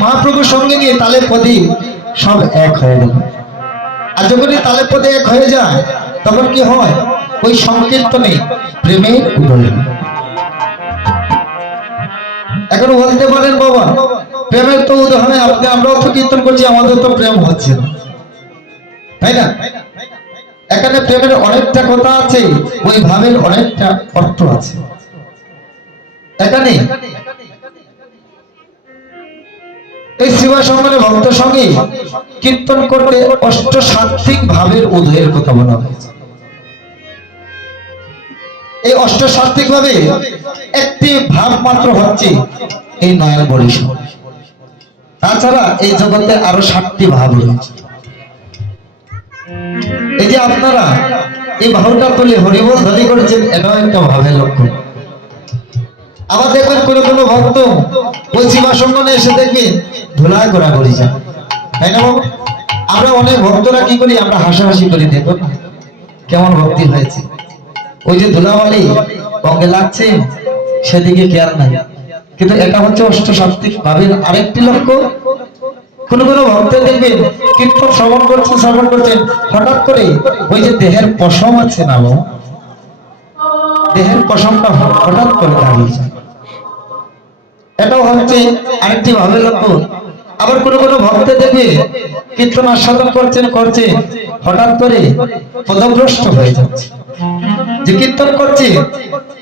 মহাপ্রভুর সঙ্গে নিয়ে তালের পদে সব এক হয়ে গেল। আর যখনই তালের পদে এক হয়ে যায় তখন কি হয়, ওই সংকীর্তনে প্রেমের উদয়। এখন বলতে পারেন বাবা প্রেমের তো উদয় হয়, আমরাও তো কীর্তন করছি, আমাদের তো প্রেম হচ্ছে না, তাই না? এখানে প্রেমের অনেকটা কথা আছে, ওই ভাবের অনেকটা অর্থ আছে। এখানে এই শিবাসঙ্গনে ভক্ত সঙ্গে কীর্তন করতে অষ্টসাত্ত্বিক ভাবের উদয়ের কথা বলা হয়েছে। এই অষ্টসাত্ত্বিক ভাবে একটি ভাব মাত্র হচ্ছে এই নয়ন বরিশাল। তাছাড়া এই জগতে আরো 7টি ভাব রয়েছে। এই যে আপনারা এই ভাবটা তুলে হরিবল ধ্বনি করেছেন, এটাও একটা ভাবের লক্ষণ। আবার দেখবেন কোন কোন ভক্ত ওই শিবাসঙ্গনে এসে দেখবেন ধুলায় ঘোরাঘুরি যায়, তাই না বাবা? আমরা অনেক ভক্তরা কি করি, আমরা হাসাহাসি করি, দেখো না কেমন ভক্তি হয়েছে, ওই যে ধুলাবালি অঙ্গে লাগছে সেদিকে খেয়াল নাই। কিন্তু এটা হচ্ছে অষ্টসাত্ত্বিক ভাবের আরেকটি লক্ষ্য। কোন কোন ভক্ত দেখবেন কীর্তন শ্রবণ করছেন, হঠাৎ করে ওই যে দেহের পশম আছে না, দেহের পশমটা হঠাৎ করে দাঁড়িয়ে যায়, এটাও হচ্ছে আরেকটি ভাবের লক্ষ্য। আবার কোন কোন ভক্ত দেখবে কীর্তন আস্বাদন করছে হঠাৎ করে পদভ্রষ্ট হয়ে যাচ্ছে, যে কীর্তন করছে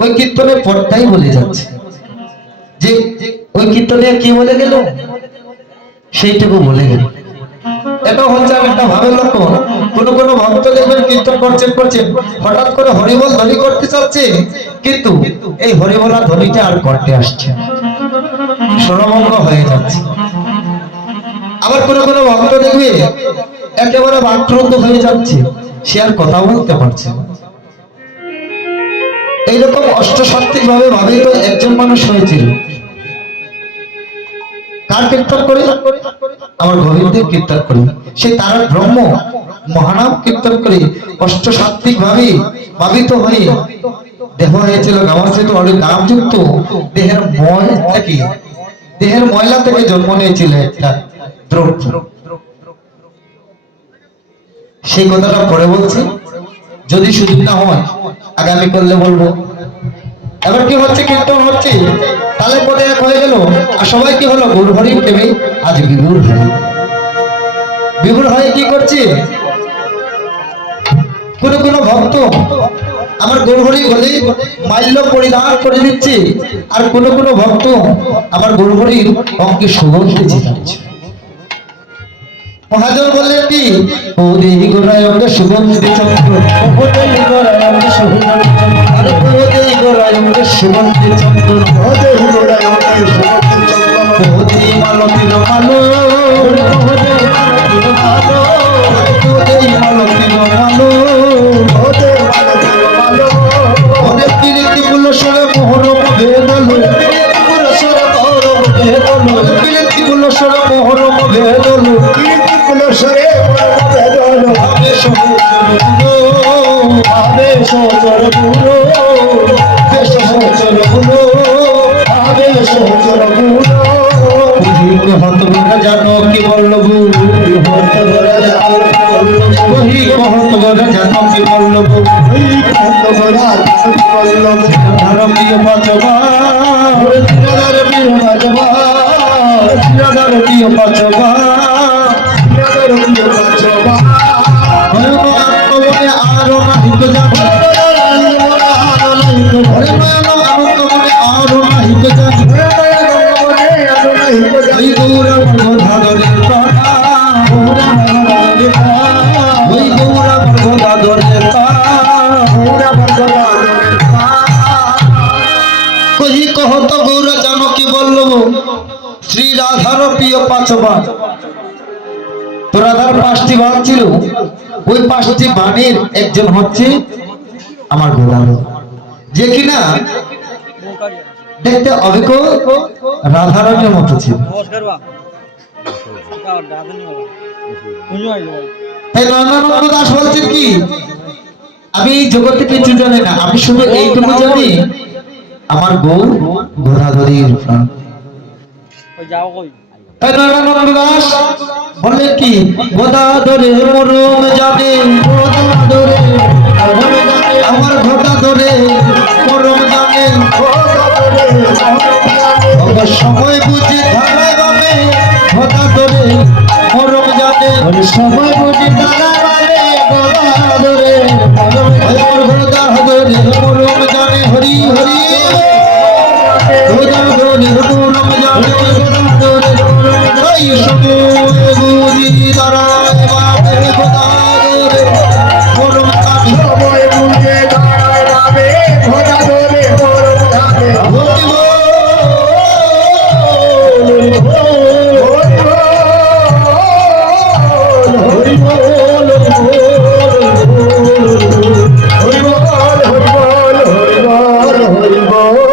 ওই কীর্তনের পরটাই বলে যাচ্ছে, যে ওই কীর্তনে কি বলে গেল সেইটুকু বলে গেল। এটা হচ্ছে একটা ভাবের লক্ষণ। কোন কোন ভক্ত দেখবেন কীর্তন করছেন হঠাৎ করে হরিবল ধ্বনি করতে চাচ্ছে, কিন্তু এই হরিবলা ধ্বনিটা আর করতে আসছে, স্বরভঙ্গ হয়ে যাচ্ছে। আবার কোন কোন ভক্ত দেখবে একেবারে বাক্রুদ্ধ হয়ে যাচ্ছে, সে আর কথা বলতে পারছে না। এইরকম অষ্টসাত্ত্বিক ভাবে ভাবেই তো একজন মানুষ হয়েছিল। কার কীর্তন করে? আমার গোবিন্দের কীর্তন করে। সেই তারা ব্রহ্ম মহানাম কীর্তন করে অষ্টসাত্ত্বিক ভাবে ভাবিত হয়ে দেহ হয়েছিল গামাশ্রিত নামযুক্ত দেহের ময়লা থেকে জন্ম নিয়েছিল একটা দ্রব্য। সেই কথাটা পরে বলছি, যদি সুযোগ না হয় আগামী করলে বলবো। এবার কি হচ্ছে, কীর্তন হচ্ছে, তালে পদে এক হয়ে গেল, আর সবাই কি হলো, গৌর হরি প্রেমে আজ বিভোর হয়ে কি করছে? কোন কোন ভক্ত আমার গৌর হরি বলে মাল্য পরিধান করে দিচ্ছে, আর কোন কোন ভক্ত আমার গৌর হরির অঙ্কে সুগন্ধি ছিটাচ্ছে। মহাজন বললেন কি, ও দেবী গোড়ায় অঙ্গে সুগন্ধি চন্দ্র, ও দেবী গোড়ায় অঙ্গে সুগন্ধি চন্দ্র, আরে ও দেবী গোড়ায় অঙ্গে সুগন্ধি চন্দ্র, ও দেবী গোড়ায় অঙ্গে সুগন্ধি চন্দ্র, ও দেবী মালতীর মালো, ও দেবী মালতীর মালো, ও দেবী মালতীর মালো, ও দেবী মালতীর মালো, ও দেবী কীর্তি কুলসরে মোহরম ভেদলো, কীর্তি কুলসরে মোহরম ভেদলো, কীর্তি কুলসরে মোহরম ভেদলো, কীর্তি কুলসরে মোহরম ভেদলো, আবেশ সচর গুলো, আবেশ সচর গুলো, আবেশ সচর গুলো, আবেশ সচর গুলো, হত বড় জানো কি বলব, হত বড় জানো ওই কহত বড় জানো কি বলব, ওই কহত বড় জানো কি বলব, ধর্মীয় পাঁচবা ধর্মীয় পাঁচবা ধর্মীয় পাঁচবা ধর্মীয় পাঁচবা আনন্দমনে আরো নাহি তো জানো, আনন্দমনে আরো নাহি তো জানো, ওই গৌরব গদাধরের কথা, ওই গৌরব গদাধরের কহি কহত গৌর জানো কি বললো, শ্রী রাধার প্রিয় পাঁচবা। তো রাধার 5টি বাণ ছিল, ওই 5টি বাণের একজন হচ্ছে আমার গদাধর, যে কিনা দেখতে অভিজ্ঞ রাধারানীর মতো ছিল। তাই নন্দনন্দ দাস বলছেন কি, আমি এই জগতে কিছু জানি না, আমি শুধু এইটুকু জানি আমার গৌর গদাধরীর প্রাণ। তাই নয়নানন্দ দাস বলে কি গোদা ধরে মরম জানে গোদা ধরে মরম জানে আমার গোদা ধরে মরম জানে গোদা ধরে মরম জানে সময় বুঝি ধারায় বামে গোদা ধরে মরম জানে সময় বুঝি ধারায় বামে গোদা ধরে মরম আমার গোদা ধরে মরম জানে হরি হরি গোদা ধরে মরম জানে গোদা ধরে মরম জানে সময় বুঝি ধারায় বামে গোদা ধরে মরম জানে সময় বুঝি ধারায় বামে গোদা ধরে মরম জানে হরি বল হরি বল হরি বল হরি বল হরি বল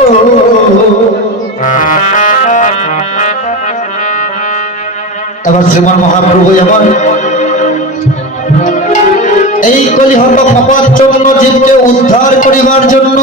এবার শ্রীমান মহাপ্রভু এমন এই কলিহত পাপাচ্ছন্ন জীবকে উদ্ধার করিবার জন্য